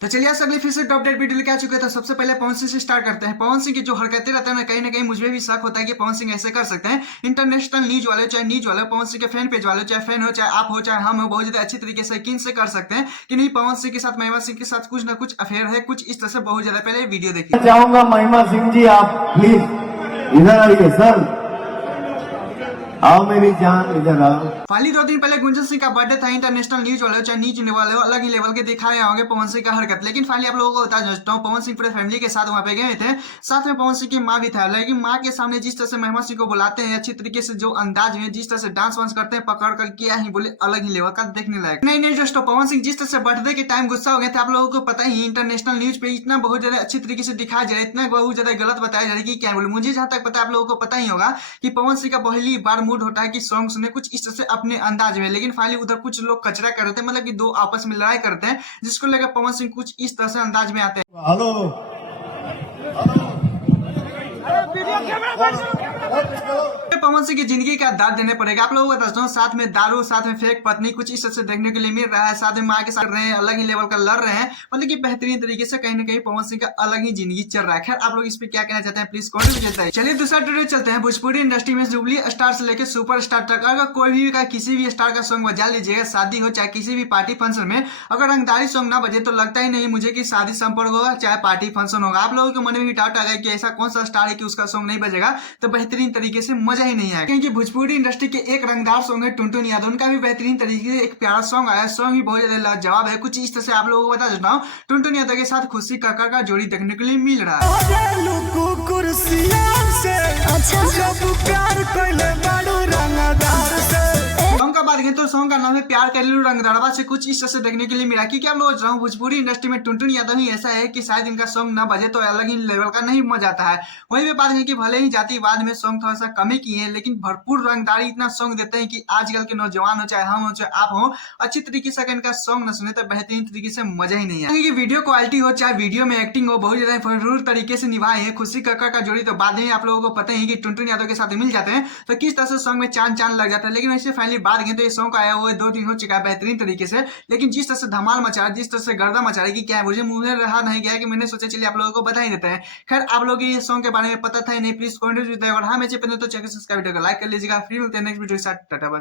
तो चलिए आज अगली फिर से अपडेट वीडियो लेके आ चुके हैं। तो सबसे पहले पवन सिंह से स्टार्ट करते हैं। पवन सिंह की जो हरकतें रहते हैं ना कहीं मुझे भी शक होता है कि पवन सिंह ऐसे कर सकते हैं। इंटरनेशनल न्यूज वाले चाहे न्यूज वाले, पवन सिंह के फैन पेज वाले, चाहे फैन हो चाहे आप हो चाहे हम हो, बहुत ज्यादा अच्छी तरीके से यकीन से कर सकते हैं कि नहीं पवन सिंह के साथ महिमा सिंह के साथ कुछ ना कुछ अफेयर है, कुछ इस तरह से। बहुत ज्यादा पहले वीडियो देखिए। चाहूंगा महिमा सिंह जी आप प्लीज इधर आइए सर, आओ मेरी जान इधर आओ। फाली 2 दिन पहले गुंजन सिंह का बर्थडे था। इंटरनेशनल न्यूज वाले चाहे न्यूज वाले हो, अलग ही लेवल के दिखाए होंगे पवन सिंह का हरकत। लेकिन फाइनली आप लोगों को बता देता हूँ, पवन सिंह पूरे फैमिली के साथ वहां पे गए थे। साथ में पवन सिंह की माँ भी था। लेकिन माँ के सामने जिस तरह से महिमा सिंह को बुलाते हैं, अच्छी तरीके से जो अंदाज में जिस तरह से डांस वांस करते हैं, पकड़ कर क्या ही बोले, अलग ही लेवल का देखने लायक। नहीं दोस्तों, पवन सिंह जिस तरह से बर्थडे के टाइम गुस्सा हो गए थे, आप लोगों को पता ही इंटरनेशनल न्यूज पे इतना बहुत ज्यादा अच्छी तरीके से दिखाया जा रहा है, इतना बहुत ज्यादा गलत बताया जा रहा है कि क्या बोले। मुझे जहां तक पता है, आप लोगों को पता ही होगा कि पवन सिंह का पहली बार मूड होता है कि सॉन्ग सुने कुछ इस तरह से अपने अंदाज में। लेकिन फाइनली उधर कुछ लोग कचरा कर रहे थे, मतलब कि दो आपस में लड़ाई करते हैं, जिसको लेकर पवन सिंह कुछ इस तरह से अंदाज में आते हैं। हेलो पवन सिंह की जिंदगी का दाद देने पड़ेगा। आप लोगों को बताता हूँ, साथ में दारू, साथ में फेक पत्नी, कुछ इस तरह से देखने के लिए मिल रहा है। साथ में माँ के साथ रहे हैं, अलग ही लेवल का लड़ रहे हैं, मतलब कि बेहतरीन तरीके से कहीं ना कहीं पवन सिंह का अलग ही जिंदगी चल रहा है। खैर आप लोग इस पे क्या कहना चाहते हैं, प्लीज कमेंट में बताइए। चलिए दूसरा ट्रेलर चलते हैं। भोजपुरी इंडस्ट्री में जुबली स्टार से लेकर सुपर स्टार तक, अगर कोई भी का किसी भी स्टार का सॉन्ग बजा लीजिएगा, शादी हो चाहे किसी भी पार्टी फंक्शन में, अगर रंगदारी सॉन्ग ना बजे तो लगता ही नहीं मुझे कि शादी संपर्क होगा चाहे पार्टी फंक्शन होगा। आप लोगों के मन में भी डाउट आ गया कि ऐसा कौन सा स्टार है कि उसका सॉन्ग नहीं बजेगा तो बेहतरीन तरीके से मजा ही नहीं आएगा। क्योंकि भोजपुरी इंडस्ट्री के एक रंगदार सॉन्ग है टुनटुन यादव, उनका भी बेहतरीन तरीके से एक प्यारा सॉन्ग आया। सॉन्ग भी बहुत ज्यादा लाजवाब है। कुछ इस तरह से आप लोगों को बता देता हूँ, टुनटुन यादव के साथ खुशी कक्कड़ का जोड़ी देखने के लिए मिल रहा है। सॉन्ग का बात करें तो सॉन्ग का नाम है प्यार कर लूं रंगदारवा से, कुछ इस तरह से देखने के लिए मिला। क्योंकि आप लोग जाऊँ भोजपुरी इंडस्ट्री में टुनटुन यादव ही ऐसा है कि शायद इनका सॉन्ग ना बजे तो अलग ही लेवल का नहीं मजा आता है। वही भी बात है कि भले ही जातिवाद में सॉन्ग थोड़ा सा कमी किए हैं, लेकिन भरपूर रंगदारी इतना सॉन्ग देते हैं कि आजकल के नौजवान हो चाहे हम हो चाहे आप हो, अच्छी तरीके से अगर इनका सॉन्ग न सुने तो बेहतरीन तरीके से मजा ही नहीं है। वीडियो क्वालिटी हो चाहे वीडियो में एक्टिंग हो, बहुत ज्यादा भरपूर तरीके से निभाए हैं। खुशी कक्कड़ का जोड़ी तो बाद में आप लोगों को पता ही कि टुनटुन यादव के साथ मिल जाते हैं, तो किस तरह से सॉन्ग में चांद चांद लग जाता है। लेकिन वैसे फाइनली बात करें तो ये सॉन्ग आया हुआ 2 दिन हो चुका है बेहतरीन तरीके से, लेकिन जिस तरह से धमाल मचा रहा है, जिस तरह से गर्दा मचा रहा है कि क्या मुझे मुंह में रहा नहीं गया कि मैंने सोचा चलिए आप लोगों को बता ही देते हैं। खैर आप लोग ये सॉन्ग के बारे में पता था ही नहीं, प्लीज कमेंट में बताइए। और हाँ मैं चैनल तो चैनल सब्सक्राइब कर लाइक कर लीजिएगा। फ्री मिलते हैं नेक्स्ट वीडियो के साथ। Tata bye.